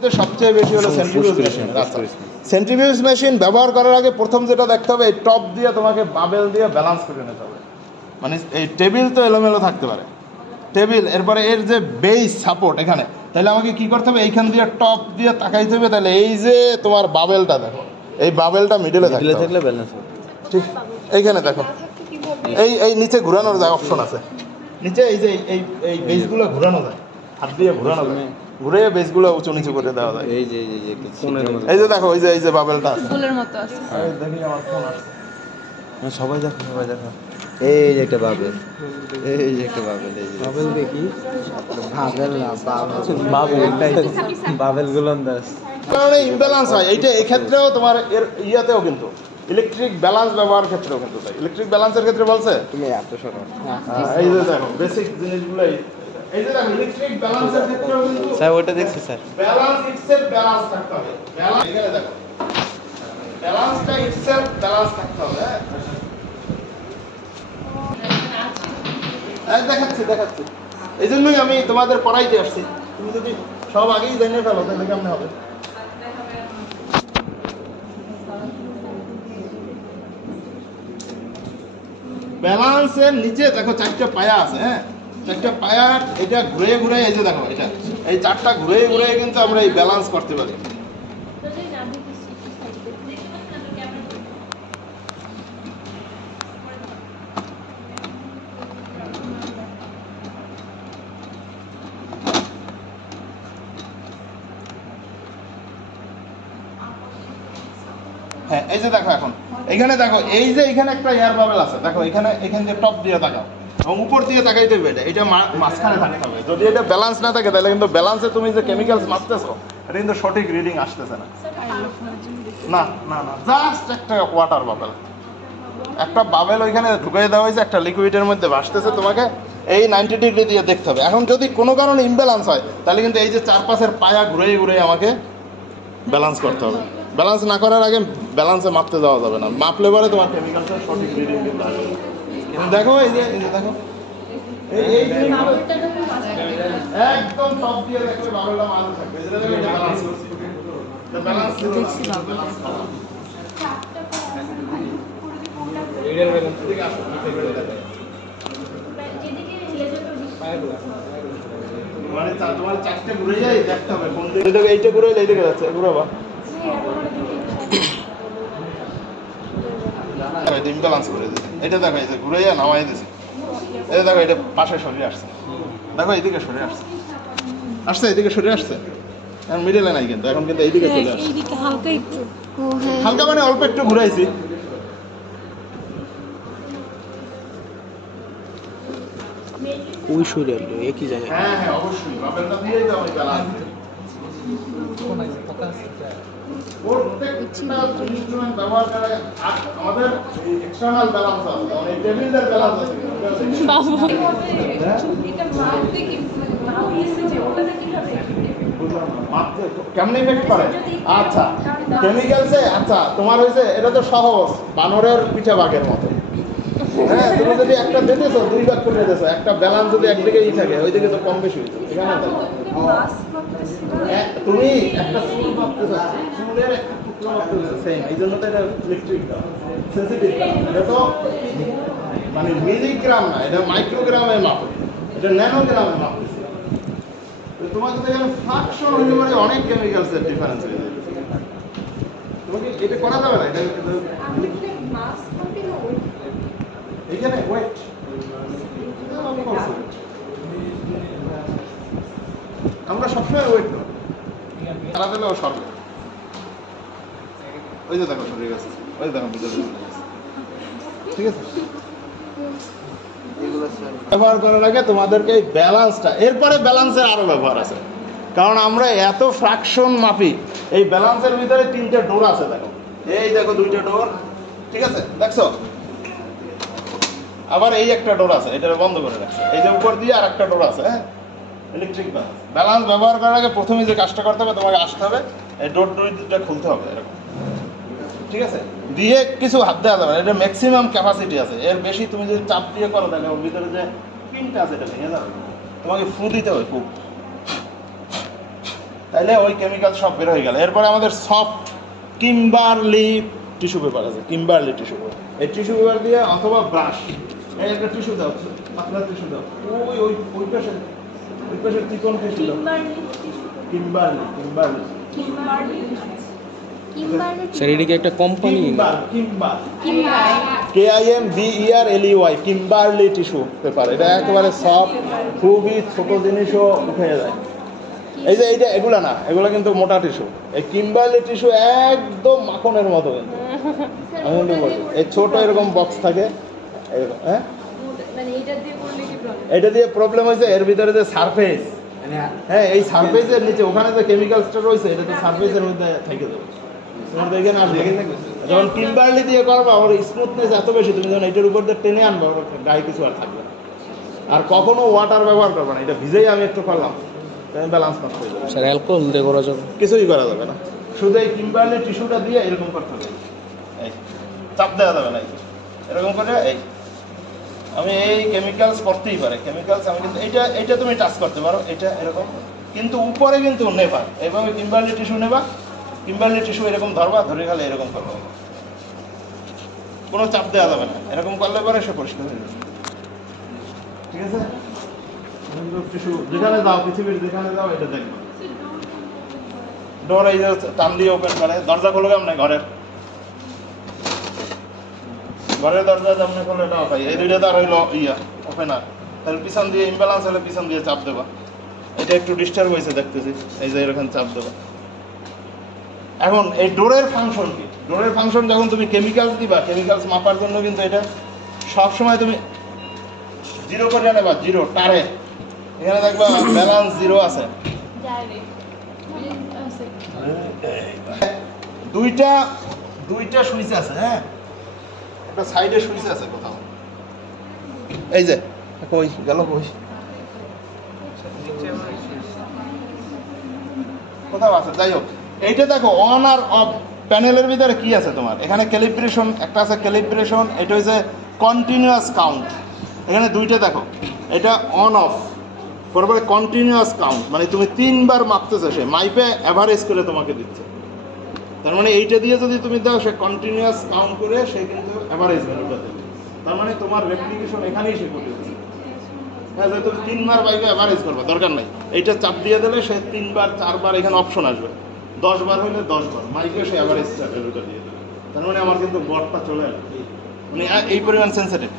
সবচেয়ে বেশি হলো সেন্ট্রিফিউজ মেশিন। সেন্ট্রিফিউজ মেশিন ব্যবহার করার আগে প্রথম যেটা দেখতে হবে, এই টপ দিয়ে তোমাকে বাবেল দিয়ে ব্যালেন্স করে নিতে হবে। মানে এই টেবিল তো এলোমেলো থাকতে পারে, টেবিল, এরপরে এর যে বেস সাপোর্ট এখানে, তাহলে আমাকে কি করতে হবে, এইখান দিয়ে টপ দিয়ে তাকাইতে হবে। তাহলে এই যে তোমার বাবেলটা দেখো, এই বাবেলটা মিডলে থাকলে ব্যালেন্স হবে। ঠিক এইখানে দেখো, এই নিচে ঘুরানোর যায় অপশন আছে নিচে, এই যে এই বেসগুলো ঘুরানো যায়, হাত দিয়ে ঘুরানো যায়, ঘুরে বেসগুলো উঁচু নিচু করে দেওয়া যায়। এই যে দেখো, এই যে বাবেলটা আছে, ফুলের মতো আছে। দেখি আমার ফোন আসছে, সবাই দেখো এই যে একটা বাবেল, এই যে একটা বাবেল, এই যে বাবেল দেখি, বাবেল না বাবেল, বাবেল গোলন্দাজ কারণে ইমব্যালেন্স হয়। এইটা এই ক্ষেত্রেও তোমার এর ইয়াতেও কিন্তু ইলেকট্রিক ব্যালেন্স ব্যবহার ক্ষেত্রেও কিন্তু তাই। ইলেকট্রিক ব্যালেন্সের ক্ষেত্রে বলছে তুমি এত সরো, এই যে দেখো বেসিক জিনিসগুলোই, এই যে দেখো ইলেকট্রিক ব্যালেন্সের ক্ষেত্রেও কিন্তু স্যার ওটা দেখছি স্যার, ব্যালেন্স ইটসেলফ ব্যালেন্স থাকতে হবে। ব্যালেন্স এখানে দেখো, ব্যালেন্সটা ইটসেলফ ব্যালেন্স থাকতে হবে। দেখাচ্ছি এই জন্যই আমি তোমাদের পড়াইতে আসছি। তুমি যদি সব আগেই জেনে ফেলো তাহলে কেমন হবে। ব্যালেন্সের নিচে দেখো চারটা পায়া আছে, হ্যাঁ, চারটা পায়া, এটা ঘুরে এই যে দেখো, এটা এই চারটা ঘুরে কিন্তু আমরা এই ব্যালেন্স করতে পারি। হ্যাঁ, এই যে দেখো এখন এখানে দেখো, এই যে এখানে একটা এয়ার বাবেল আছে, দেখো এখানে যে টপ দিয়ে তাকাও এবং উপর দিয়ে তাকাইতে হবে, এটা মাঝখানে থাকতে হবে। যদি এটা ব্যালেন্স না থাকে তাহলে কিন্তু ব্যালেন্সে তুমি যে কেমিক্যালস মাপতেছো এটা কিন্তু সঠিক রিডিং আসতেছে না। জাস্ট একটা ওয়াটার বাবেল, একটা বাবেল ওইখানে ঢুকিয়ে দেওয়া হয়েছে, একটা লিকুইডের মধ্যে ভাসতেছে, তোমাকে এই 90 ডিগ্রি দিয়ে দেখতে হবে। এখন যদি কোনো কারণে ইমব্যালেন্স হয় তাহলে কিন্তু এই যে চারপাশের পায়া ঘুরে আমাকে ব্যালেন্স করতে হবে। ব্যালেন্স না করার আগে ব্যালেন্সে মাপতে যাওয়া যাবে না, মাপলে পরে তোমার কেমিক্যালসের সঠিক রিডিং কিন্তু আসবে। কিন্তু দেখো এই যে দেখো একদম টপ দিয়ে দেখো বাবেলটা মাঝে থাকবে, যেটা দেখো এটা ব্যালেন্স করছে, এটা ব্যালেন্স দেখছি ব্যালেন্স এর ব্যালেন্স ঠিক আছে। মানে তোমার চারটে ঘুরে যায়, দেখতে হবে কোন দিকে, দেখো এইটা ঘুরে এই দিকে যাচ্ছে, ঘুরাবা ইমব্যালেন্স করে দিচ্ছে। এটা দেখো এই যে ঘুরে নামাই দিচ্ছে, এই দেখো এটা পাশে সরে আসছে, দেখো এইদিকে সরে আসছে এইদিকে সরে আসছে, এখন মিডলে নাই কিন্তু, এখন কিন্তু এইদিকে চলে আসছে, হালকা মানে অল্প একটু ঘুরাইছি। ওই সরে আসলো একই জায়গায়, হ্যাঁ অবশ্যই বাবেলটা দিয়েই দাও এই ব্যালেন্স। প্রত্যেকটা ইনস্ট্রুমেন্ট ব্যবহার করে আমাদের এক্সটার্নাল ব্যালেন্স আছে, মানে টেবিলের ব্যালেন্স আছে। বাবু এটা মাপতে কি মাপতে যে ওটাতে কিভাবে মাপতে কেমনে ইফেক্ট করে? আচ্ছা কেমিক্যালসে, আচ্ছা তোমার হইছে এটা তো সহজ, বানরের পিঠা বাঘের মতো। হ্যাঁ, তুমি যদি একটা দিতেছো, দুই ভাগ করে দিতেছো, একটা ব্যালেন্স যদি একদিকেই থাকে ওইদিকে তো কম বেশি হইতো। এখানে তুমি একটা চুল মাপতেছো, চুলের একটা টুকরো মাপতেছো, সেম। এই জন্য তো এটা ইলেকট্রিক সেন্সিটিভ, এটা তো মানে মিলিগ্রাম না, এটা মাইক্রোগ্রামে মাপে, এটা ন্যানোগ্রামে মাপতেছে। তোমাকে তো এখানে ফ্রাকশন হইতে পারে, অনেক কেমিক্যালসের ডিফারেন্স হয়ে যাবে। তোমাকে এটা করা যাবে না, এটা এখানে ওয়েট আমরা সবসময় ওয়েট করি, খারাপ হলেও সরবে। ওই যে দেখো সরে গেছে, ওই দেখো ভিতরে, ঠিক আছে। ব্যবহার করার আগে তোমাদেরকে এই ব্যালেন্সটা, এরপরে ব্যালেন্সের আরো ব্যবহার আছে, কারণ আমরা এত ফ্রাকশন মাপি। এই ব্যালেন্সের ভিতরে 3টে ডোর আছে, দেখো এই দেখো 2টা ডোর, ঠিক আছে দেখছো, আবার এই একটা ডোর আছে, এটা বন্ধ করে রাখছে, এই যে উপর দিয়ে আর একটা ডোর আছে। হ্যাঁ, ইলেকট্রিক ব্যালেন্স ব্যবহার করার আগে প্রথমে যে কাজটা করতে হবে, তোমাকে আসতে হবে এই ডোর দুইটা খুলতে হবে এরকম, ঠিক আছে, দিয়ে কিছু হাত দেওয়া যাবে, এটা ম্যাক্সিমাম ক্যাপাসিটি আছে, এর বেশি তুমি যদি চাপ দিয়ে করো তাহলে ওর ভিতরে যে পিনটা আছে এটা ভেঙে যাবে, তোমাকে ফু দিতে হবে, ফু। তাহলে ওই কেমিক্যাল সব বের হয়ে গেল। এরপরে আমাদের সফট কিম্বারলি টিস্যু পেপার আছে, কিম্বারলি টিস্যু পেপার। এই টিস্যু পেপার দিয়ে অথবা ব্রাশ, এই একটা টিস্যু দাও, পাতলা টিস্যু দাও, ওই পাশে চিকন টিস্যু দাও, কিম্বারলি স্যার এটা কি একটা company? KIMBERLEY, Kimberley tissue paper. এটা একেবারে সফট, খুবই ছোট জিনিসও উঠে যায়। এই যে এইটা, এগুলা না, এগুলো কিন্তু মোটা টিস্যু। এই কিম্বারলি টিস্যু একদম মাখনের মতো, কিন্তু আমি কিন্তু বলি এই ছোট এরকম বক্স থাকে এরকম। হ্যাঁ, এটা দিয়ে প্রবলেম হয়েছে এর ভিতরে যে সারফেস, হ্যাঁ এই সারফেসের নিচে ওখানে যে কেমিক্যালসটা রয়েছে এটা তো সারফেসের মধ্যে থেকে যাবে। তোমার দেখে না, যখন কিম্বারলি দিয়ে করবা ওর স্মুথনেস এত বেশি, তুমি যখন এটার উপর দিয়ে টেনে আনবা ওর গায়ে কিছু আর থাকবে না। আর কখনো ওয়াটার ব্যবহার করবে না, এটা ভিজেই আমি একটু করলাম, ব্যালেন্স নষ্ট হয়ে যাবে। স্যার অ্যালকোহল দিয়ে করা যাবে? কিছুই করা যাবে না, শুধু এই কিম্বারলি টিস্যুটা দিয়ে এরকম করতে হবে, এই চাপ দেওয়া যাবে না, এরকম করে। এই আমি এই কেমিক্যালস করতেই পারে, কেমিক্যালস আমি কিন্তু এইটা তুমি টাচ করতে পারো, এটা এরকম, কিন্তু উপরে কিন্তু নেবা। এইভাবে কিম্বারলি টিস্যু নেবা, কিম্বারলি টিস্যু এরকম ধরবা, ধরে গেলে এরকম করবো, কোনো চাপ দেওয়া যাবে না। এরকম করলে পরে সে পরিষ্কার হয়ে যাবে, ঠিক আছে? টিস্যু যেখানে যাও, পৃথিবীর যেখানে যাও এটা দেখবে। ডোর এই যে টান দিয়ে ওপেন করে, দরজা খুলবে আপনি ঘরের দরজা যেমন করলে এটা পাই, এই দুইটা তার হইলো ওপেনার, তাহলে পিছন দিয়ে ইমব্যালেন্স হলে পিছন দিয়ে চাপ দেবা। এটা একটু ডিস্টার্ব হয়েছে দেখতেছি, এই যে এরকম চাপ দেবা। এখন এই ডোরের ফাংশন কি? ডোরের ফাংশন যখন তুমি কেমিক্যালস দিবা, কেমিক্যালস মাপার জন্য কিন্তু এটা সবসময় তুমি জিরো করে নেবা, জিরো টারে। এখানে দেখবা ব্যালেন্স জিরো আছে, দুইটা সুইচ আছে। হ্যাঁ, একটা সাইডে সুইচ আছে কোথাও, এই যে কই গেল, কই কোথাও আছে, যাই হোক। এইটা দেখো অন আর অফ, প্যানেলের ভিতরে কি আছে তোমার, এখানে ক্যালিব্রেশন একটা আছে, ক্যালিব্রেশন, এটা হচ্ছে কন্টিনিউয়াস কাউন্ট। এখানে দুইটা দেখো, এটা অন অফ, পরপরে কন্টিনিউয়াস কাউন্ট, মানে তুমি 3 বার মাপতেছো, সে মাইপে অ্যাভারেজ করে তোমাকে দিচ্ছে। তার মানে এইটা দিয়ে যদি তুমি দাও, সে কন্টিনিউয়াস কাউন্ট করে সে কিন্তু অ্যাভারেজ ভ্যালুটা দেবে। তার মানে তোমার রেপ্লিকেশন এখানেই সে করে দিচ্ছে। হ্যাঁ, যে তুমি 3 বার মাইপে অ্যাভারেজ করবা, দরকার নাই। এইটা চাপ দিয়ে দিলে সে 3 বার 4 বার এখানে অপশন আসবে, 10 বার হইলে 10 বার মাইপে সে অ্যাভারেজ ভ্যালুটা দিয়ে দেবে। তার মানে আমার কিন্তু গড়টা চলে আসবে, মানে এই পরিমাণ সেন্সিটিভ।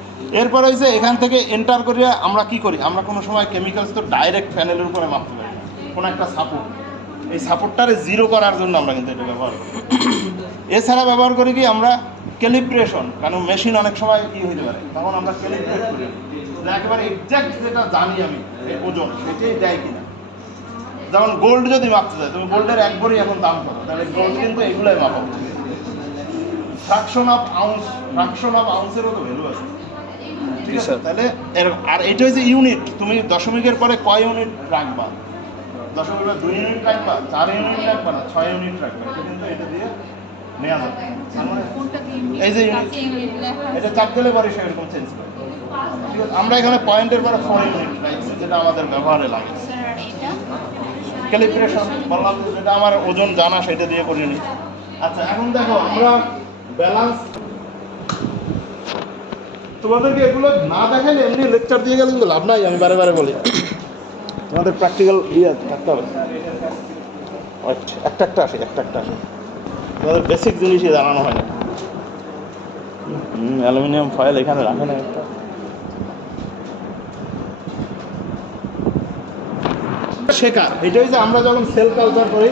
এরপর হয়েছে এখান থেকে এন্টার করিয়া আমরা কি করি, আমরা কোনো সময় কেমিক্যালস তো ডাইরেক্ট প্যানেলের উপরে মাপতে পারি, কোনো একটা সাপোর্ট, এই সাপোর্টটারে জিরো করার জন্য আমরা কিন্তু এটা ব্যবহার করি। এছাড়া ব্যবহার করি কি আমরা ক্যালিব্রেশন, কারণ মেশিন অনেক সময় কি হইতে পারে, তখন আমরা ক্যালিব্রেট করি, একেবারে এক্সাক্ট যেটা জানি আমি এই ওজন সেটাই দেয় কিনা। যেমন গোল্ড যদি মাপতে যায়, তুমি গোল্ডের একবারই এখন দাম করো, তাহলে গোল্ড কিন্তু এগুলাই মাপা, ফ্র্যাকশন অফ আউন্সেরও তো ভ্যালু আছে, ঠিক আছে? তাহলে আর এটা হচ্ছে ইউনিট, তুমি দশমিকের পরে কয় ইউনিট রাখবা, দশমিকের 2 ইউনিট রাখবা, 4 ইউনিট রাখবা না 6 ইউনিট রাখবা, এটা কিন্তু এটা দিয়ে নেওয়া যাবে। এই যে এটা চাপ দিলে পরে সে এরকম চেঞ্জ করে। ঠিক আছে, আমরা এখানে পয়েন্টের পরে 4 ইউনিট রাখছি, যেটা আমাদের ব্যবহারে লাগে। ক্যালিব্রেশন বললাম, যেটা আমার ওজন জানা সেটা দিয়ে করিয়ে নিই। আচ্ছা, এখন দেখো আমরা ব্যালেন্স, তোমাদেরকে এগুলো না দেখালে এমনি লেকচার দিয়ে গেলে কিন্তু লাভ নাই, আমি বারে বারে বলি। তোমাদের প্র্যাকটিক্যাল থাকতে হবে, একটা আসে, তোমাদের বেসিক জিনিসই জানানো হয় না। অ্যালুমিনিয়াম ফয়েল এখানে রাখে না একটা, শেখার এটা হচ্ছে আমরা যখন সেল কালচার করি,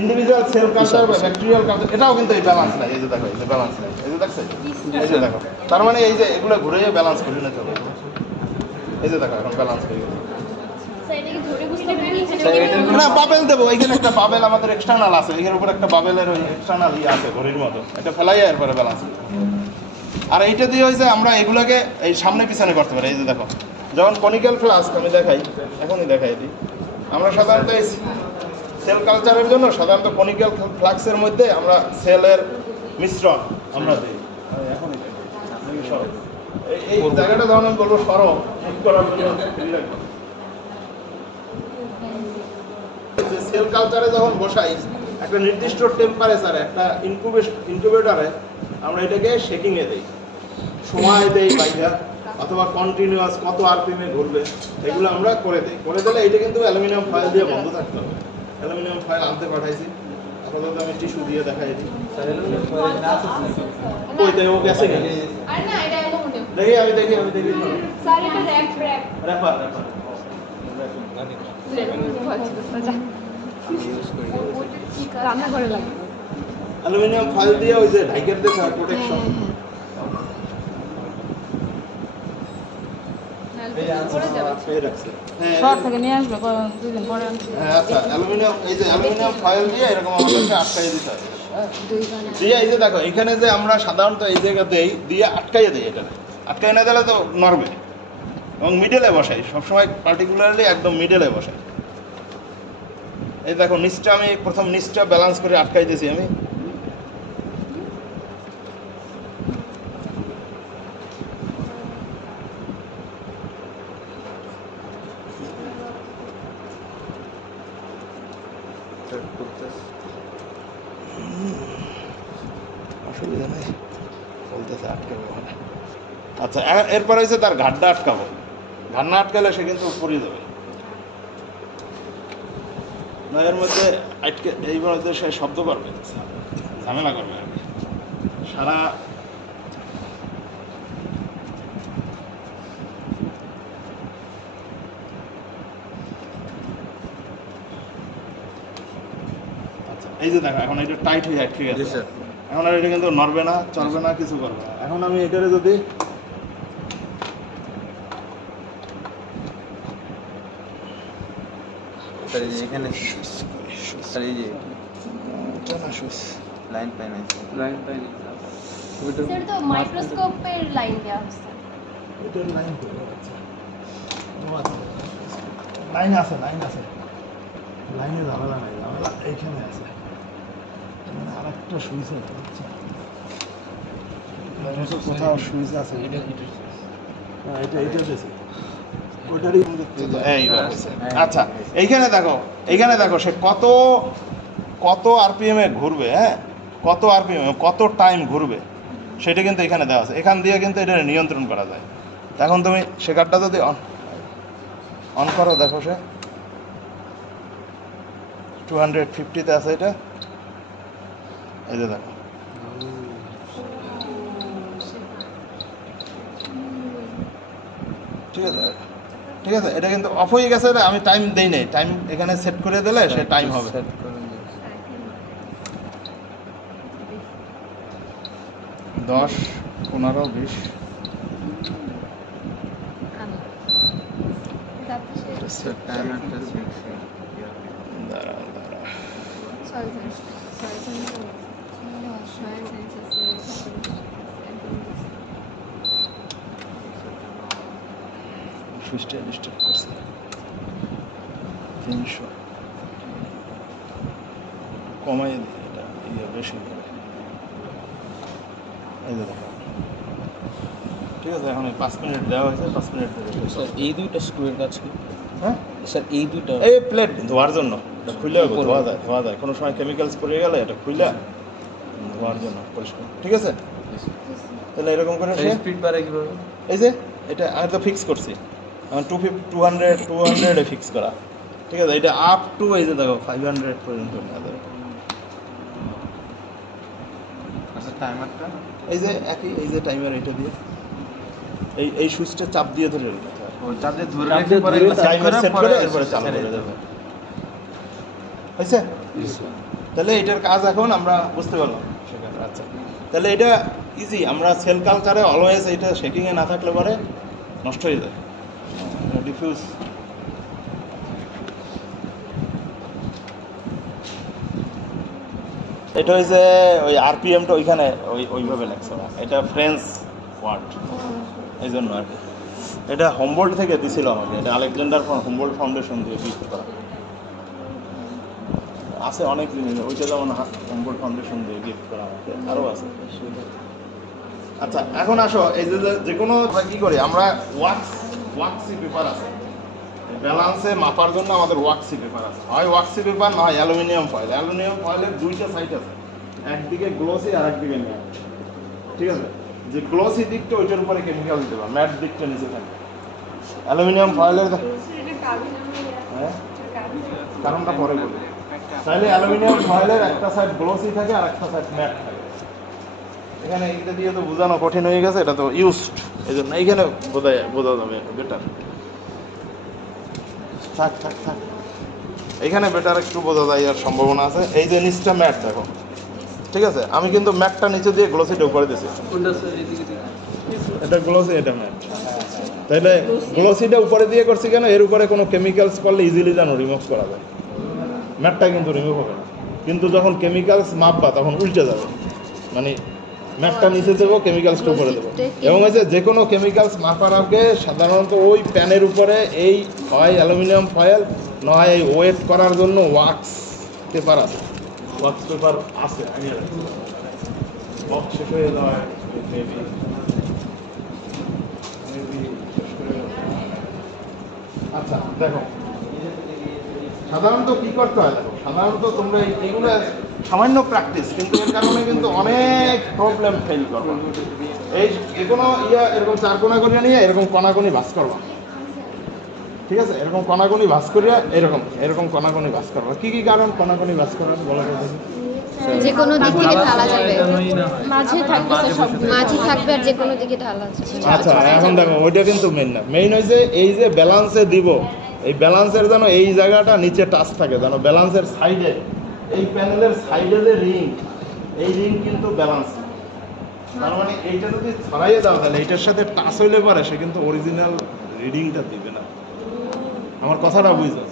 ইন্ডিভিজুয়াল সেল কালচার বা ব্যাকটেরিয়াল কালচার, এটাও কিন্তু এই ব্যালেন্স নাই, এই যে দেখো, এই যে ব্যালেন্স নাই, এই যে দেখছো, এই যে দেখো, তার মানে এই যে এগুলো ঘুরে ব্যালেন্স করে নিতে হবে। এই যে দেখো এখন ব্যালেন্স হয়ে গেছে। না, বাবেল দেবো, এইখানে একটা বাবেল আমাদের এক্সটার্নাল আছে, এখানে উপর একটা বাবেলের ওই এক্সটার্নাল আছে ঘড়ির মতো, এটা ফেলাই এরপরে ব্যালেন্স। আর এইটা দিয়ে হয়েছে আমরা এগুলোকে এই সামনে পিছনে করতে পারি। এই যে দেখো, যখন কনিক্যাল ফ্লাস্ক আমি দেখাই, এখনই দেখাই দিই, আমরা সাধারণত এই সেল কালচারের জন্য সাধারণত কনিক্যাল ফ্লাস্কের মধ্যে আমরা সেলের মিশ্রণ আমরা দিই। এখনই এই জায়গাটা যখন আমি বলবো সরব ঠিক করার জন্য সেল কালচারে যখন বসাই একটা নির্দিষ্ট টেম্পারেচারে একটা ইনকিউবেটরে আমরা এটাকে শেকিংয়ে দিই, সময় দেই বাইরা অথবা কন্টিনিউয়াস কত আরপিএমে ঘুরবে এগুলো আমরা করে দিই। করে দিলে এটা কিন্তু অ্যালুমিনিয়াম ফয়েল দিয়ে বন্ধ থাকতে হবে। অ্যালুমিনিয়াম ফয়েল আনতে পাঠাইছি, আপাতত আমি টিস্যু দিয়ে দেখাই দিই। ওইটাই ও গেছে না, দেখি আমি দেখি র্যাপার অ্যালুমিনিয়াম ফয়েল দিয়ে ওই যে ঢাইকের দিয়ে প্রোটেকশন। আচ্ছা অ্যালুমিনিয়াম, এই যে অ্যালুমিনিয়াম ফয়েল দিয়ে এরকম আমাদেরকে আটকাইয়ে দিতে হবে। দিয়ে এই যে দেখো এখানে যে আমরা সাধারণত এই জায়গাতে দিয়ে আটকাইয়ে দিই, এটা আটকাই না দিলে তো নড়বে, এবং মিডলে বসাই সবসময়, পার্টিকুলারলি একদম মিডলে বসাই। এই দেখো নিচটা আমি প্রথম নিচটা ব্যালেন্স করে আটকাই দিয়েছি আমি। অসুবিধা নেই, বলতেছে আটকাবো। আচ্ছা এরপরে হচ্ছে তার ঘাটটা আটকাবো, ঘাট না আটকালে সে কিন্তু পড়ে যাবে না, এর মধ্যে আটকে এইবার মধ্যে সে শব্দ করবে, ঝামেলা করবে আর কি সারা। আচ্ছা এই যে দেখো এখন এটা টাইট হয়ে আটকে গেছে, এখন আর এটা কিন্তু নড়বে না, চলবে না, কিছু করবে না। এখন আমি এটারে যদি এখানে লাইন পাই নাই, লাইন পাই নাই, স্যার তো মাইক্রোস্কোপের লাইন দেওয়া হচ্ছে, এটার লাইন করবে। আচ্ছা লাইন আছে, লাইন আছে, লাইনে ঝামেলা নাই, ঝামেলা এইখানে আছে, আরেকটা সুইচ আছে। আচ্ছা কোথাও সুইচ আছে, এটা দিয়েছে ওটারই। আচ্ছা এইখানে দেখো সে কত আরপিএম এ ঘুরবে, হ্যাঁ কত আরপিএম কত টাইম ঘুরবে সেটা কিন্তু এখানে দেওয়া আছে। এখান দিয়ে কিন্তু এটা নিয়ন্ত্রণ করা যায়। এখন তুমি শেকারটা যদি অন করো, দেখো সে 250-তে আছে এটা, এই যে দেখো ঠিক আছে, ঠিক আছে। এটা কিন্তু অফ হয়ে গেছে, আমি টাইম দেই নাই, টাইম এখানে সেট করে দিলে সে টাইম হবে। 10, 15, 20 সুইচটা ডিস্টার্ব করছে। 300 কমাই দিই, এটা বেশি করে। এই যে দেখো ঠিক আছে, এখন 5 মিনিট দেওয়া হয়েছে, 5 মিনিট ধরে। স্যার এই দুইটা স্ক্রুয়ের কাজ কি? হ্যাঁ স্যার এই দুইটা, এই প্লেট ধোয়ার জন্য, এটা খুলে ধোয়া যায় কোনো সময় কেমিক্যালস পড়ে গেলে এটা খুলে ধোয়ার জন্য পরিষ্কার। ঠিক আছে, তাহলে এরকম করে স্পিড বাড়ে কিভাবে? এই যে এটা আমি তো ফিক্স করছি 200 ফিক্স করা। ঠিক আছে, এটা আপ টু এই যে দেখো 500 পর্যন্ত নেওয়া যাবে। আচ্ছা টাইমারটা এই যে একই, এই যে টাইমার এটা দিয়ে এই সুইচটা চাপ দিয়ে ধরে রাখতে হবে। ও চাপ দিয়ে ধরে রেখে পরে টাইমার সেট করে এরপরে চালু করে দেবে। হয়েছে? তাহলে এটার কাজ এখন আমরা বুঝতে পারলাম সেখানে। আচ্ছা তাহলে এটা ইজি, আমরা সেল কালচারে অলওয়েজ এটা শেকিংয়ে না থাকলে পরে নষ্ট হয়ে যায় ডিফিউজ। এটা হচ্ছে ওই আরপিএমটা ওইখানে ওইভাবে লেখছে না, এটা ফ্রেঞ্চ ওয়ার্ড, এই জন্য আর কি। এটা হোমবোল্ড থেকে দিছিল আমাকে, এটা আলেকজান্ডার হোমবোল্ড ফাউন্ডেশন দিয়ে গিফট করা আছে অনেক জিনিস। ওইটা যেমন হোমবোল্ড ফাউন্ডেশন দিয়ে গিফট করা আমাকে, আরও আছে। আচ্ছা এখন আসো, এই যে কোনো কী করি আমরা, ওয়াক্সি পেপার আছে, ব্যালান্সে মাপার জন্য আমাদের ওয়াক্সি পেপার আছে, হয় ওয়াক্সি পেপার না হয় অ্যালুমিনিয়াম ফয়েল। অ্যালুমিনিয়াম ফয়েলের দুইটা সাইড আছে, একদিকে গ্লোসি আর একদিকে ম্যাট। ঠিক আছে, যে গ্লোসি দিকটা ওইটার উপরে কেমিক্যাল দিতে পারে, ম্যাট দিকটা নিচে থাকে। অ্যালুমিনিয়াম ফয়েলের হ্যাঁ কারণটা পরে বলি। তাহলে অ্যালুমিনিয়াম ফয়েলের একটা সাইড গ্লোসি থাকে আর একটা সাইড ম্যাট থাকে। এখানে এটা দিয়ে তো বোঝানো কঠিন হয়ে গেছে, এটা তো ইউজড, এই জন্য এইখানে বোঝা যাবে বেটার। থাক থাক থাক, এইখানে বেটার একটু বোঝা যায় আর সম্ভাবনা আছে। এই যে নিচটা ম্যাট দেখো, ঠিক আছে, আমি কিন্তু ম্যাটটা নিচে দিয়ে গ্লোসিটা উপরে দিয়েছি। এটা গ্লোসি, এটা ম্যাট। তাইলে গ্লোসিটা উপরে দিয়ে করছি কেন? এর উপরে কোনো কেমিক্যালস করলে ইজিলি যেন রিমুভ করা যায়। ম্যাটটা কিন্তু রিমুভ হবে না, কিন্তু যখন কেমিক্যালস মাপবা তখন উল্টে যাবে, মানে ম্যাটটা নিচে দেবো, কেমিক্যালসটা উপরে দেবো। এবং এই যে কোনো কেমিক্যালস মাপার আগে সাধারণত ওই প্যানের উপরে এই হয় অ্যালুমিনিয়াম ফয়েল নয় এই ওয়েট করার জন্য ওয়াক্স পেপার আছে। ওয়াক্স পেপার আছে, শেষ হয়ে যায় আচ্ছা দেখো, সাধারণত কি করতে হয় দেখো, সাধারণত তোমরা এইগুলো সামান্য প্র্যাকটিস, কিন্তু এর কারণে কিন্তু অনেক প্রবলেম ফেল করবো। এই যে কোনো এরকম চার কোনা করিয়া নিয়ে এরকম কণাকণি ভাঁজ করবা, ঠিক আছে, এরকম কণাকণি ভাঁজ করিয়া এরকম এরকম কণাকণি ভাঁজ করবা। কি কি কারণ কণাকণি ভাঁজ করার বলা যায়? যে কোনো দিক থেকে ঢালা যাবে, মাঝে থাকবে, সব মাঝে থাকবে আর যে কোনো দিকে ঢালা যাবে। আচ্ছা এখন দেখো, ওইটা কিন্তু মেইন না, মেইন হয়েছে এই যে ব্যালান্সে দিব, এই ব্যালান্সের যেন এই জায়গাটা নিচে টাচ থাকে, যেন ব্যালান্সের সাইডে, এই প্যানেলের সাইডে যে রিং, এই রিং কিন্তু ব্যালান্স। তার মানে এইটা যদি ছড়াইয়ে দাও তাহলে এইটার সাথে টাচ হইলে পারে সে কিন্তু অরিজিনাল রিডিংটা দিবে না। আমার কথাটা বুঝছো?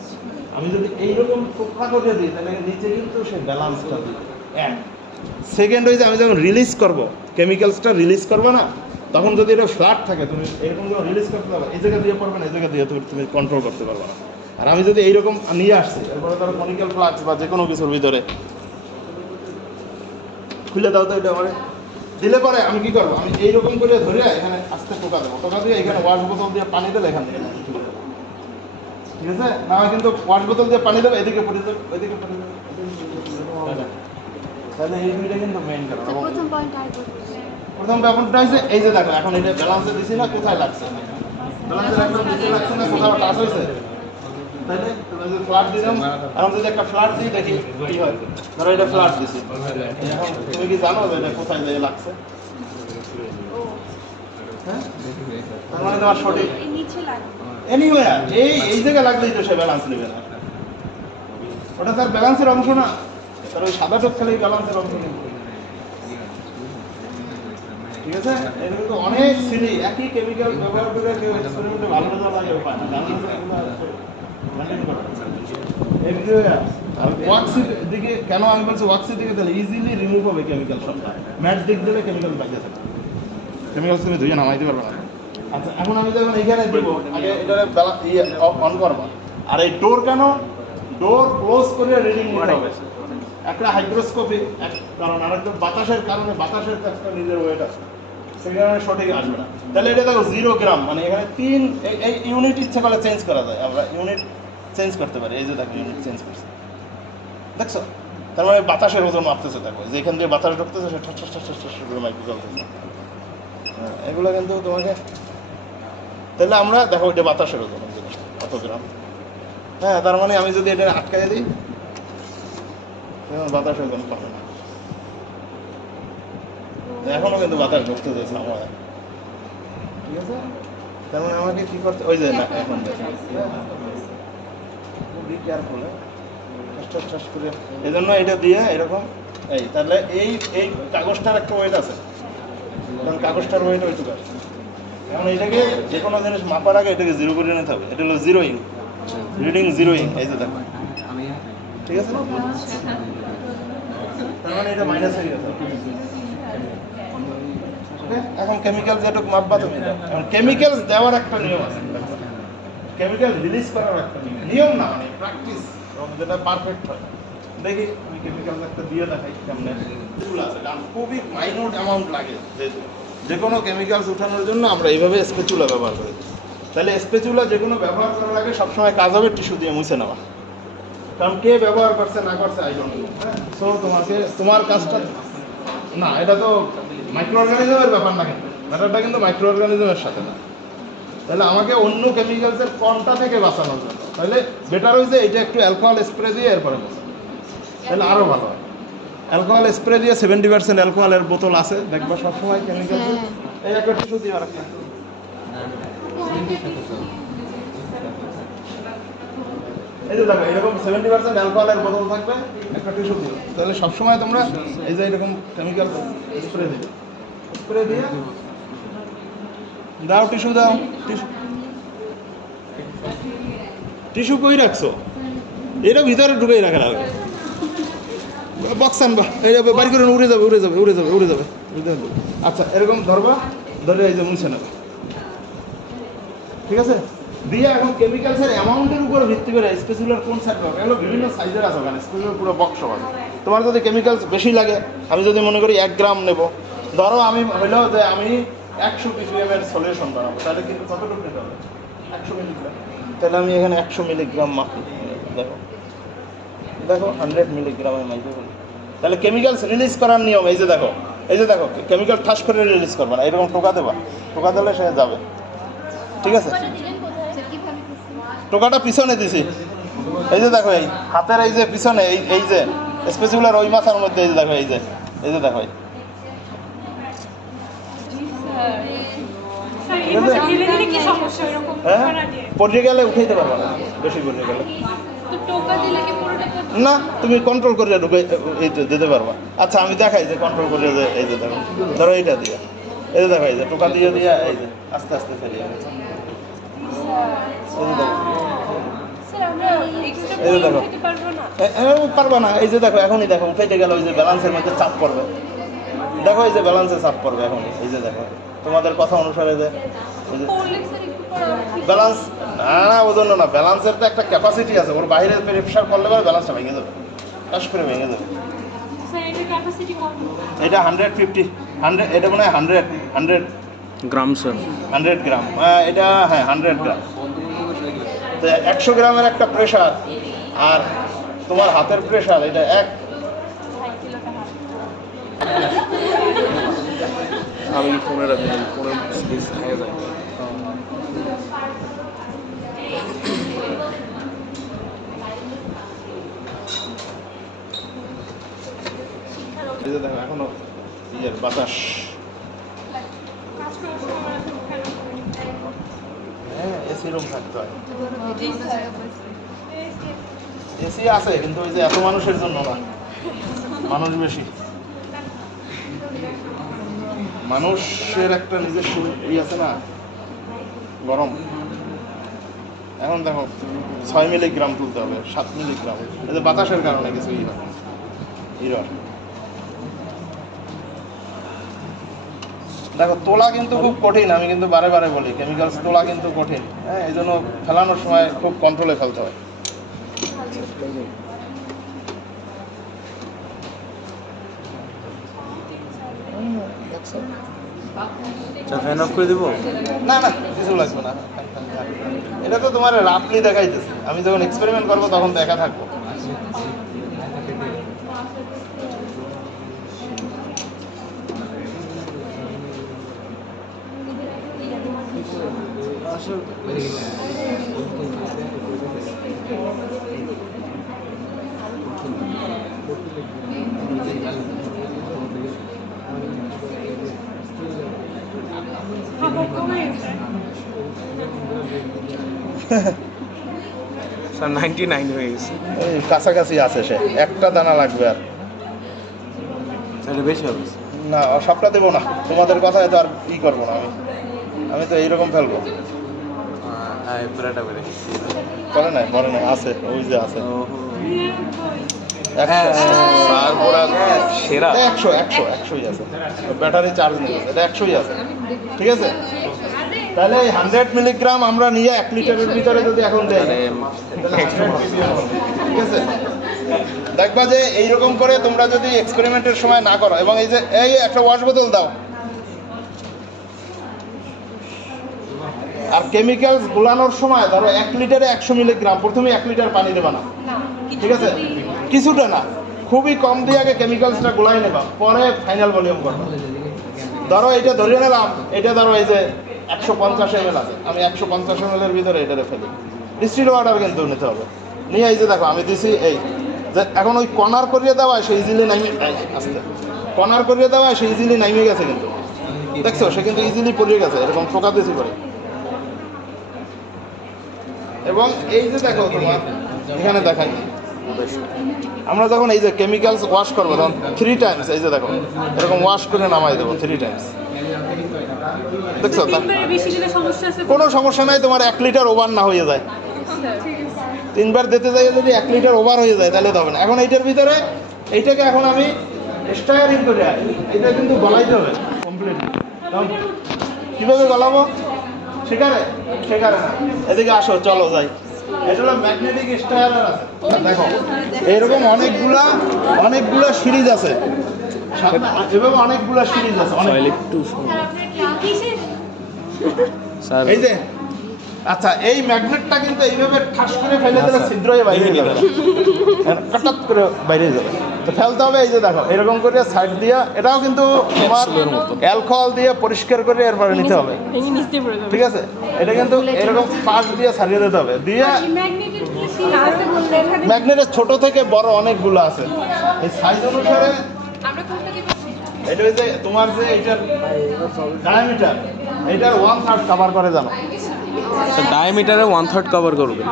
আমি যদি এইরকম টুকরা করে দিই তাহলে নিচে কিন্তু সে ব্যালান্সটা দিবে। এক সেকেন্ড হয়েছে, আমি যখন রিলিজ করবো কেমিক্যালসটা রিলিজ করবো না, তখন যদি এটা ফ্ল্যাট থাকে তুমি এরকম যখন রিলিজ করতে পারবে, এই জায়গা দিয়ে পারবে না, এই জায়গা দিয়ে তুমি কন্ট্রোল করতে পারবে না। আর আমি যদি এইরকম নিয়ে আসছি, এরপরে ধরো কনিক্যাল ফ্লাক্স বা যে কোনো কিছুর ভিতরে খুলে দাও তো, এটা মানে দিলে পরে আমি কি করবো, আমি এইরকম করে ধরে এখানে আস্তে টোকা দেবো, টোকা দিয়ে এখানে ওয়াশ বোতল দিয়ে পানি দিলে এখান থেকে ঠিক আছে না, কিন্তু ওয়াশ বোতল দিয়ে পানি দেবে, এদিকে পড়ে যাবে, এদিকে পড়ে যাবে, তাহলে এই দুইটা কিন্তু মেইন কারণ। প্রথম পয়েন্ট আর প্রথম ব্যাপারটা হচ্ছে এই যে দেখো, এখন এটা ব্যালান্সে দিছি না, কোথায় লাগছে, ব্যালান্সের একদম নিচে লাগছে না, কোথাও টাচ হয়েছে, তাইলে তুমি যদি ফ্ল্যাট দিলাম, এখন যদি একটা ফ্ল্যাট দিই দেখি কি হয়। ধরো এটা ফ্ল্যাট দিছি, এখন তুমি কি জানো যে এটা কোথায় যেয়ে লাগছে? হ্যাঁ, তার মানে তোমার সঠিক নিচে লাগবে, এনিওয়্যার এই জায়গায় লাগলেই তো সে ব্যালান্স নেবে না, ওটা তার ব্যালান্সের অংশ না, তার ওই সাদা টুক খেলেই ব্যালান্সের অংশ নেবে। ঠিক আছে, এটা কিন্তু অনেক সিলি একই কেমিক্যাল ব্যবহার করে কেউ এক্সপেরিমেন্টে ভালো রেজাল্ট লাগে পায় না, জানেন মেনটেন করে এভরিওয়্যার। আর ওয়াক্সির দিকে কেন আমি বলছি ওয়াক্সির দিকে, তাহলে ইজিলি রিমুভ হবে কেমিক্যাল সবটা, ম্যাট দিক দিলে কেমিক্যাল বাইরে থাকে, কেমিক্যাল তুমি ধুয়ে নামাইতে পারবে না। আচ্ছা এখন আমি যখন এইখানে দিব, আগে এটা অন করবো, আর এই ডোর কেন, ডোর ক্লোজ করে রিডিং নিতে হবে, একটা হাইড্রোস্কোপি কারণ, আরেকটা বাতাসের কারণে, বাতাসের একটা নিজের ওয়েট আছে, সেই কারণে সঠিক আসবে না। তাহলে এটা দেখো 0 গ্রাম, মানে এখানে 3 এই ইউনিট ইচ্ছা করলে চেঞ্জ করা যায়, আমরা ইউনিট চেঞ্জ করতে পারি। এই যে দেখো ইউনিট চেঞ্জ করছে, দেখছো, তার মানে বাতাসের ওজন মাপতেছে, দেখো যেখান দিয়ে বাতাস ঢুকতেছে সে ঠাস ঠাস ঠাস ঠাস করে মাইক্রো চলতেছে। এগুলো কিন্তু তোমাকে, তাহলে আমরা দেখো এটা বাতাসের ওজন কত গ্রাম। হ্যাঁ, তার মানে আমি যদি এটা আটকাই দিই বাতাসের ওজন পাবে না, এখনো কিন্তু বাতাস ঢুকতে যাচ্ছে আমার, ঠিক আছে। তার মানে আমাকে কি করতে, ওই যে না এখন খুবই কেয়ারফুল, ঠাস করে, এই জন্য এটা দিয়ে এরকম এই, তাহলে এই কাগজটার একটা ওয়েট আছে, কারণ কাগজটার ওয়েট ওইটুকু আছে। এখন এটাকে যে কোনো জিনিস মাপার আগে এটাকে 0 করে নিতে হবে, এটা হলো জিরোইং, রিডিং জিরোইং, এই যে দেখো, ঠিক আছে, তার মানে এটা মাইনাস হয়ে গেছে। এখন কেমিক্যাল যেটুকু মাপবা তুমি, এখন কেমিক্যাল দেওয়ার একটা নিয়ম আছে, কেমিক্যাল রিলিজ করার একটা নিয়ম না, মানে প্র্যাকটিস, যেটা পারফেক্ট হয়। দেখি আমি কেমিক্যাল একটা দিয়ে দেখাই কেমনে, খুবই মাইনিউট অ্যামাউন্ট লাগে, যে কোনো কেমিক্যালস উঠানোর জন্য আমরা এইভাবে স্পেচুলা ব্যবহার করি। তাহলে স্প্যাচুলা যে কোনো ব্যবহার করার আগে সবসময় কাজ হবে টিস্যু দিয়ে মুছে নেওয়া, কারণ কে ব্যবহার করছে না করছে আই ডোন্ট নো। হ্যাঁ, সো তোমার কাজটা না, এটা তো মাইক্রো অর্গানিজমের ব্যাপার না, কিন্তু ব্যাপারটা কিন্তু মাইক্রো অর্গানিজমের সাথে না। তাহলে আমাকে অন্য কেমিক্যালসের কোনটা থেকে বাঁচানোর জন্য তাহলে বেটার হয়েছে এটা একটু অ্যালকোহল স্প্রে দিয়ে এরপরে বসানো, তাহলে আরও ভালো হয়। অ্যালকোহল স্প্রে দিয়ে 70% অ্যালকোহলের বোতল আছে দেখবা সবসময় কেমিক্যাল। এই একটা টিস্যু দিয়ে রাখি, এই যে দেখো এরকম 70% অ্যালকোহলের বোতল থাকবে, একটা টিস্যু দিও, তাহলে সবসময় তোমরা এই যে এরকম কেমিক্যাল স্প্রে দিবে, স্প্রে দিয়ে দাও, টিস্যু দাও, টিস্যু কই রাখছো? এটা ভিতরে ঢুকেই রাখা লাগবে, বক্স আনবা, এই বাড়ি করে উড়ে যাবে উড়ে যাবে উড়ে যাবে উড়ে যাবে। আচ্ছা এরকম ধরবা, ধরে এই যে মুছে নেবে, ঠিক আছে? দিয়ে এখন কেমিক্যালসের অ্যামাউন্টের উপর ভিত্তি করে স্পেসিউলার কোন সাইজ হবে, এগুলো বিভিন্ন সাইজের আছে ওখানে, স্পেসিউলার পুরো বক্স আছে। তোমার যদি কেমিক্যালস বেশি লাগে, আমি যদি মনে করি 1 গ্রাম নেব, ধরো আমি হইলেও যে আমি 100 ppm এর সলিউশন বানাবো, তাহলে কিন্তু কতটুকু নিতে হবে? 100 মিলিগ্রাম। তাহলে আমি এখানে 100 মিলিগ্রাম মাপি, দেখো দেখো 100 মিলিগ্রামের মাইপে বলি। তাহলে কেমিক্যালস রিলিজ করার নিয়ম এই যে দেখো, এই যে দেখো কেমিক্যাল ঠাস করে রিলিজ করবে না, এরকম টোকা দেবা, টোকা দিলে সে যাবে, ঠিক আছে? টোকাটা পিছনে দিছি, এই যে দেখো এই হাতের এই যে পিছনে এই যে স্পেসিউলার ওই মাথার মধ্যে, এই যে দেখো এই যে দেখো পড়ে গেলে উঠাইতে পারবে না, বেশি পড়ে গেলে না, তুমি কন্ট্রোল করে ঢুকে এই দিতে পারবা। আচ্ছা আমি দেখাই যে কন্ট্রোল করে যে এই যে দেখো, ধরো এইটা দিয়ে, এই যে দেখো এই যে টোকা দিয়ে দিয়ে এই যে আস্তে আস্তে ফেলে পারবা না, এই যে দেখো এখনই দেখো উঠাইতে গেলে ওই যে ব্যালান্সের মধ্যে চাপ পড়বে, দেখো এই যে ব্যালান্সে চাপ পড়বে এখনই, এই যে দেখো তোমাদের কথা অনুসারে যে ব্যালান্স না ওজন্য না, ব্যালান্সের তো একটা ক্যাপাসিটি আছে, ওর বাইরে প্রেসার করলে পরে ব্যালান্সটা ভেঙে যাবে, টাস করে ভেঙে যাবে। এটা 150 এটা মনে হয় 100 গ্রাম স্যার, 100 গ্রাম, এটা হ্যাঁ 100 গ্রাম। তো 100 গ্রামের একটা প্রেসার আর তোমার হাতের প্রেসার এটা এক। আমি ফোনে রাখি, ফোনের স্পেস খাইয়ে যায়। দেখো এখনো ইয়ের বাতাস, হ্যাঁ এসি রুম থাকতে হয়, এসি আছে কিন্তু ওই যে এত মানুষের জন্য না, মানুষ বেশি, মানুষের একটা নিজস্ব ই আছে না, গরম। এখন দেখো 6 মিলিগ্রাম তুলতে হবে, 7 মিলিগ্রাম, এই যে বাতাসের কারণে কিছু ই হয় হিরোর। দেখো তোলা কিন্তু খুব কঠিন, আমি কিন্তু বারে বারে বলি কেমিক্যালস তোলা কিন্তু কঠিন, হ্যাঁ এই জন্য ফেলানোর সময় খুব কন্ট্রোলে ফেলতে হয়। ফ্যান অফ করে দেবো? না না কিছু লাগবে না, এটা তো তোমার রাফলি দেখাইতেছে, আমি যখন এক্সপেরিমেন্ট করবো তখন দেখা থাকবো। স্যার 99 হয়ে গেছে, এই কাছাকাছি আছে, সে একটা দানা লাগবে আর তাহলে বেশি হবে না, সবটা দেবো না, তোমাদের কথায় তো আর ই করবো না, আমি তো এইরকম ফেলবো। পুরাটা করে করে নাই আছে, ওই যে আছে সেরা 100ই আছে, ব্যাটারি চার্জ নিয়ে এটা 100ই আছে, ঠিক আছে? তাহলে 100 মিলিগ্রাম আমরা নিয়ে 1 লিটারের ভিতরে যদি এখন দেই, ঠিক আছে? দেখবা যে এইরকম করে তোমরা যদি এক্সপেরিমেন্টের সময় না করো, এবং এই যে এই একটা ওয়াশ বোতল দাও, আর কেমিক্যালস গোলানোর সময় ধরো 1 লিটারে 100 মিলিগ্রাম, প্রথমে 1 লিটার পানি দেবা না, ঠিক আছে? কিছুটা না, খুবই কম দিয়ে আগে কেমিক্যালসটা গোলাই নেবা, পরে ফাইনাল ভলিউম করবা। ধরো এটা ধরে নিলাম, এটা ধরো এই যে 150 ml আছে, আমি 150 ml এর ভিতরে এটারে ফেলি। ডিস্টিল ওয়াটার কিন্তু নিতে হবে, নিয়ে এই যে দেখো আমি দিছি এই যে, এখন ওই কর্নার করিয়ে দেওয়া সে ইজিলি নাইমে আসতে, কর্নার করিয়ে দেওয়া সে ইজিলি নাইমে গেছে, কিন্তু দেখছো সে কিন্তু ইজিলি পড়ে গেছে, এরকম ঠোকা দিয়েছি করে। এবং এই যে দেখো তোমার এখানে দেখাই, আমরা যখন এই যে কেমিক্যালস ওয়াশ করবো তখন 3 টাইমস এই যে দেখো এরকম ওয়াশ করে নামাই দেবো 3 টাইমস, দেখছো? কোনো সমস্যা নাই, তোমার 1 লিটার ওভার না হয়ে যায়। 3 বার দিতে যাই যদি 1 লিটার ওভার হয়ে যায় তাহলে তো হবে না। এখন এইটার ভিতরে এইটাকে এখন আমি স্টায়ারিং করে এটা কিন্তু গলাইতে হবে কমপ্লিটলি। কীভাবে গলাবো? সেখানে সেখানে না, এদিকে আসো, চলো যাই। এটা হলো ম্যাগনেটিক স্টায়ারার আছে, দেখো এরকম অনেকগুলা সিরিজ আছে, এভাবে অনেকগুলা সিরিজ আছে, এই যে। আচ্ছা, এই ম্যাগনেটটা কিন্তু এইভাবে ঠাস করে ফেলে দিলে ছিদ্র হয়ে বাইরে যাবে, হঠাৎ করে বাইরে যাবে, তো ফেলতে হবে। এই যে দেখো এরকম করে সাইড দিয়ে, এটাও কিন্তু তোমার অ্যালকোহল দিয়ে পরিষ্কার করে এরপরে নিতে হবে, ঠিক আছে? এটা কিন্তু এরকম পাশ দিয়ে ছাড়িয়ে দিতে হবে, দিয়ে ম্যাগনেটের ছোট থেকে বড় অনেকগুলো আছে, এই সাইজ অনুসারে। এটা হচ্ছে তোমার যে এইটার ডায়ামিটার, এইটার 1/3 কভার করে, জানো? ডায়ামিটারে 1/3 কভার করবে।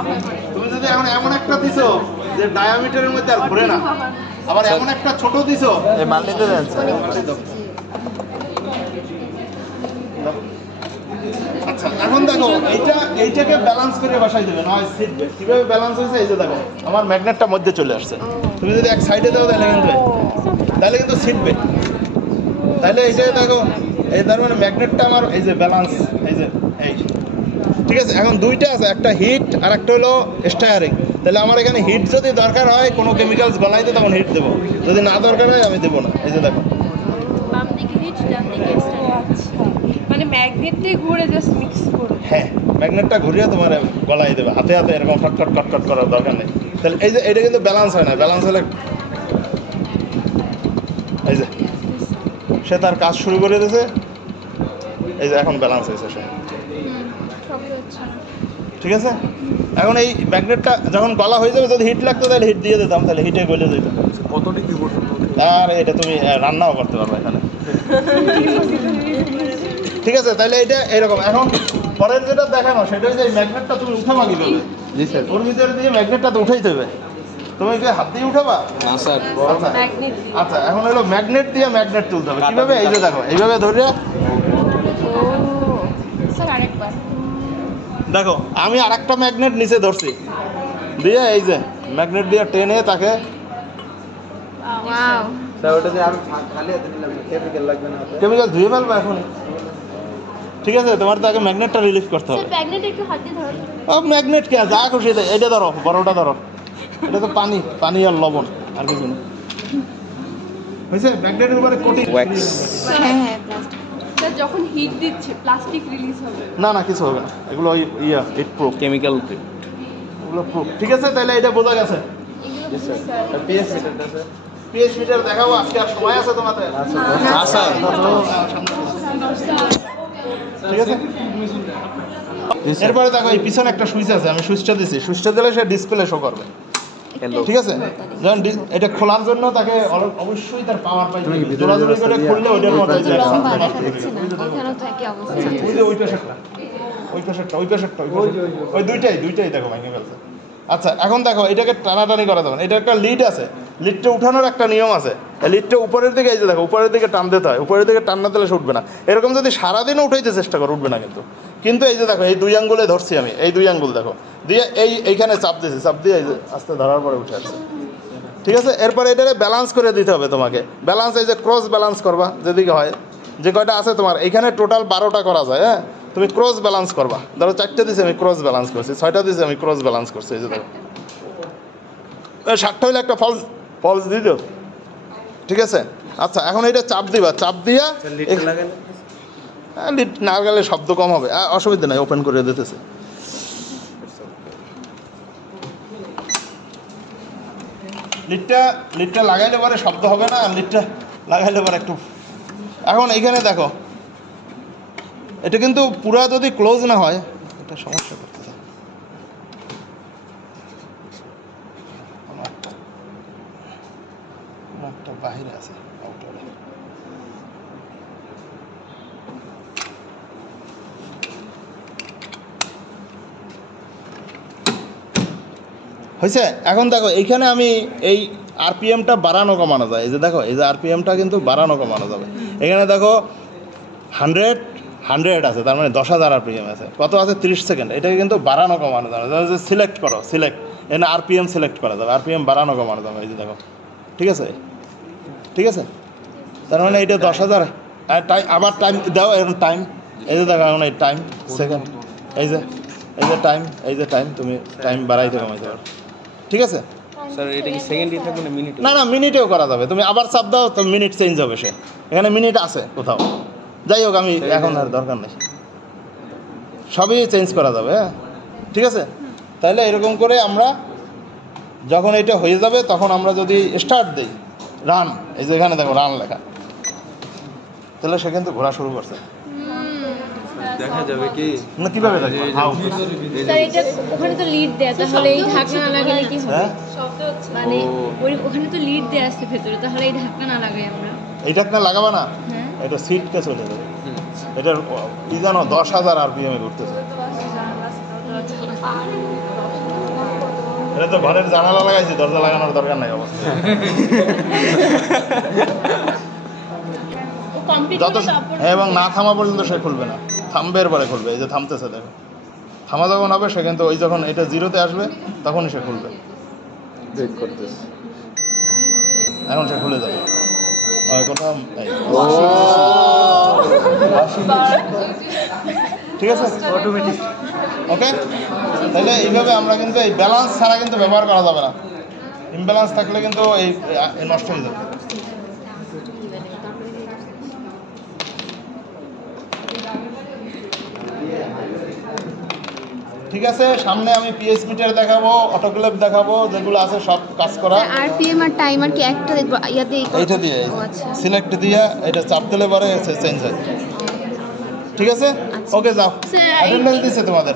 তুমি যদি এখন এমন একটা দিছো যে ডায়ামিটারের মধ্যে আর ঘুরে না, আবার এমন একটা ছোট দিছো, এই মাল্টিতে দেন। আচ্ছা, এখন দেখো এইটাকে ব্যালেন্স করে বসাই দেবে, নয় সিটবে। কিভাবে ব্যালেন্স হয়েছে? এই যে দেখো আমার ম্যাগনেটটা মধ্যে চলে আসছে, তুমি যদি এক সাইডে দাও তাহলে কিন্তু সিটবে। তাহলে এইটাই দেখো, এই তার মানে ম্যাগনেটটা আমার এই যে ব্যালেন্স, এই যে এই, ঠিক আছে? এখন দুইটা আছে, একটা হিট আর একটা হলো স্টায়ারিং। তাহলে আমার এখানে হিট যদি দরকার হয় কোনো কেমিক্যালস গলাইতে, তখন হিট দেবো, যদি না দরকার হয় আমি দেবো না। এই যে দেখো বাম দিকে হিট, ডান দিকে স্টায়ারিং, মানে ম্যাগনেটে ঘুরে জাস্ট মিক্স করে। হ্যাঁ, ম্যাগনেটটা ঘুরিয়ে তোমার গলাই দেবে, হাতে হাতে এরকম কটকট কটকট করার দরকার নেই। তাহলে এই যে এটা কিন্তু ব্যালেন্স হয় না, ব্যালেন্স হলে এই যে সে তার কাজ শুরু করে দিয়েছে, এই যে এখন ব্যালেন্স হয়েছে সে, ঠিক আছে? এখন এই ম্যাগনেটটা যখন গলা হয়ে যাবে, যদি হিট লাগতো তাহলে হিট দিয়ে দিতাম, তাহলে হিটে গলে যেত। কত ডিগ্রি পর্যন্ত? আর এটা তুমি রান্নাও করতে পারবে এখানে, ঠিক আছে? তাহলে এটা এরকম। এখন পরের যেটা দেখানো সেটা হচ্ছে এই ম্যাগনেটটা তুমি উঠাবা কীভাবে? জি স্যার। ওর ভিতরে দিয়ে ম্যাগনেটটা তো উঠাইতে হবে, তুমি কি হাত দিয়ে উঠাবা? না স্যার। আচ্ছা, এখন হলো ম্যাগনেট দিয়ে ম্যাগনেট তুলতে হবে। কীভাবে? এই যে দেখো এইভাবে ধরে, দেখো আমি আরেকটা ম্যাগনেট নিচে ধরছি, দিয়ে এই যে ম্যাগনেট দিয়ে টেনে তাকে, কেমিক্যাল ধুয়ে ফেলবা এখন, ঠিক আছে? তোমার তো আগে ম্যাগনেটটা রিলিজ করতে হবে। ম্যাগনেট কে যা খুশি, এটা ধরো, বড়টা ধরো, এটা তো পানি আর লবণ, আর কিছু না। হয়েছে? ম্যাগনেটের উপরে কোটিং ওয়্যাক্স। যখন হিট দিচ্ছে প্লাস্টিক রিলিজ হবে না, কিছু হবে না, এগুলো হিট প্রুফ, কেমিক্যাল এগুলো প্রুফ, ঠিক আছে? তাহলে এটা বোঝা গেছে। পিএইচ মিটার দেখাবো আজকে, আর সময় আছে তোমাদের? ঠিক আছে। এরপরে দেখো এই পিছনে একটা সুইচ আছে, আমি সুইচটা দিছি, সুইচটা দিলে সে ডিসপ্লে শো করবে, ঠিক আছে? যখন এটা খোলার জন্য তাকে অবশ্যই তার পাওয়ার পাইতে হবে, জোড়াজোড়ি করে খুললে ওইটার মতো ওই দুইটাই দেখো ভেঙে ফেলছে। আচ্ছা, এখন দেখো এটাকে টানাটানি করা যাবে না, এটা একটা লিড আছে, লিডটা উঠানোর একটা নিয়ম আছে। লিডটা উপরের দিকে, এই যে দেখো উপরের দিকে টান দিতে হয়, উপরের দিকে টান না দিলে সে উঠবে না। এরকম যদি সারাদিনও উঠাইতে চেষ্টা করো উঠবে না কিন্তু এই যে দেখো এই 2 আঙ্গুলে ধরছি আমি, এই 2 আঙ্গুল দেখো দিয়ে এইখানে চাপ দিয়েছি, চাপ দিয়ে এই যে আস্তে ধরার পরে উঠে আসছে, ঠিক আছে? এরপরে এটাকে ব্যালেন্স করে দিতে হবে তোমাকে। ব্যালেন্স এই যে ক্রস ব্যালেন্স করবা, যেদিকে হয়, যে কয়টা আছে তোমার এখানে টোটাল 12টা করা যায়। হ্যাঁ, তুমি ক্রস ব্যালেন্স করবা, ধরো 4টা দিয়েছি আমি ক্রস ব্যালেন্স করছি, 6টা দিয়েছি আমি ক্রস ব্যালেন্স করছি, এই যে দেখো 7টা হলে একটা ফলস দিয়ে দিও, ঠিক আছে? আচ্ছা, এখন এটা চাপ দিবা, চাপ দিয়া লিড না গেলে শব্দ কম হবে, অসুবিধা নাই, ওপেন করে দিতেছে। লিডটা লাগাইলে পরে শব্দ হবে না, লিডটা লাগাইলে পরে একটু। এখন এইখানে দেখো, এটা কিন্তু পুরা যদি ক্লোজ না হয় এটা সমস্যা করতেছে। একটা বাহিরে আছে আউটডোরে। হয়েছে? এখন দেখো এইখানে আমি এই আরপিএমটা বাড়ানো কমানো যায়, এই যে দেখো এই যে আরপিএমটা কিন্তু বাড়ানো কমানো যাবে। এখানে দেখো 100 আছে, তার মানে 10,000 আরপিএম আছে। কত আছে? 30 সেকেন্ড। এটাকে কিন্তু বাড়ানো কমানো যাবে। যে সিলেক্ট করো, সিলেক্ট, এখানে আরপিএম সিলেক্ট করা যাবে, আরপিএম বাড়ানো কমানো যাবে। এই যে দেখো, ঠিক আছে, ঠিক আছে। তার মানে এটা 10,000। আবার টাইম দাও, এখন টাইম, এই যে দেখো এখন এই টাইম সেকেন্ড, এই যে টাইম, এই যে টাইম, তুমি টাইম বাড়াইতে কমাইতে পারো, ঠিক আছে। স্যার এটা কি সেকেন্ডই থাকবে না মিনিট? না মিনিটেও করা যাবে, তুমি আবার চাপ দাও তো মিনিট চেঞ্জ হবে। সে এখানে মিনিট আছে কোথাও, যাই হোক আমি এখন আর দরকার নেই, সবই চেঞ্জ করা যাবে। হ্যাঁ ঠিক আছে। তাহলে এরকম করে আমরা যখন এটা হয়ে যাবে তখন আমরা যদি স্টার্ট দিই, রান, এই যে এখানে দেখো রান লেখা, তাহলে সে কিন্তু ঘোরা শুরু করছে। দেখা যাবে কি না কিভাবে দেখো? স্যার এটা ওখানে তো লিড দেয়া, তাহলে এই ঢাকনা না লাগালে কি হবে? মানে ওখানে তো লিড দেয়া আছে ভেতরে, তাহলে এই ঢাকনা না লাগাই আমরা? এই ঢাকনা লাগাবা না, হ্যাঁ এটা সিটকে চলে যাবে। এটার কি জানো 10,000 আরপিএমে ঘুরতেছে। এটা তো ঘরের জানালা লাগাইছি, দরজা লাগানোর দরকার নাই অবস্থা। যত এবং না থামা পর্যন্ত সে খুলবে না, থামবে এরপরে খুলবে। এই যে থামতেছে দেখো, থামা যখন হবে সে কিন্তু ওই যখন এটা জিরোতে আসবে তখনই সে খুলবে। ওয়েট করতেছে, এখন সে খুলে যাবে। ঠিক আছে, অটোমেটিক। ওকে, তাহলে এইভাবে আমরা কিন্তু এই ব্যালেন্স ছাড়া কিন্তু ব্যবহার করা যাবে না। ইমব্যালেন্স থাকলে কিন্তু এই নষ্ট হয়ে যাবে। ঠিক আছে, সামনে আমি পিএস মিটার দেখাবো, অটোক্লেভ দেখাবো, যেগুলো আছে সব কাজ করা। আরপিএম আর টাইমার কি একটা ইয়াতে? এইটা দিয়ে সিলেক্ট দিয়ে এটা চাপ দিলে পরে চেঞ্জ হয়। ঠিক আছে, ওকে যাও। অ্যাটেন্ডেন্স দিছে তোমাদের?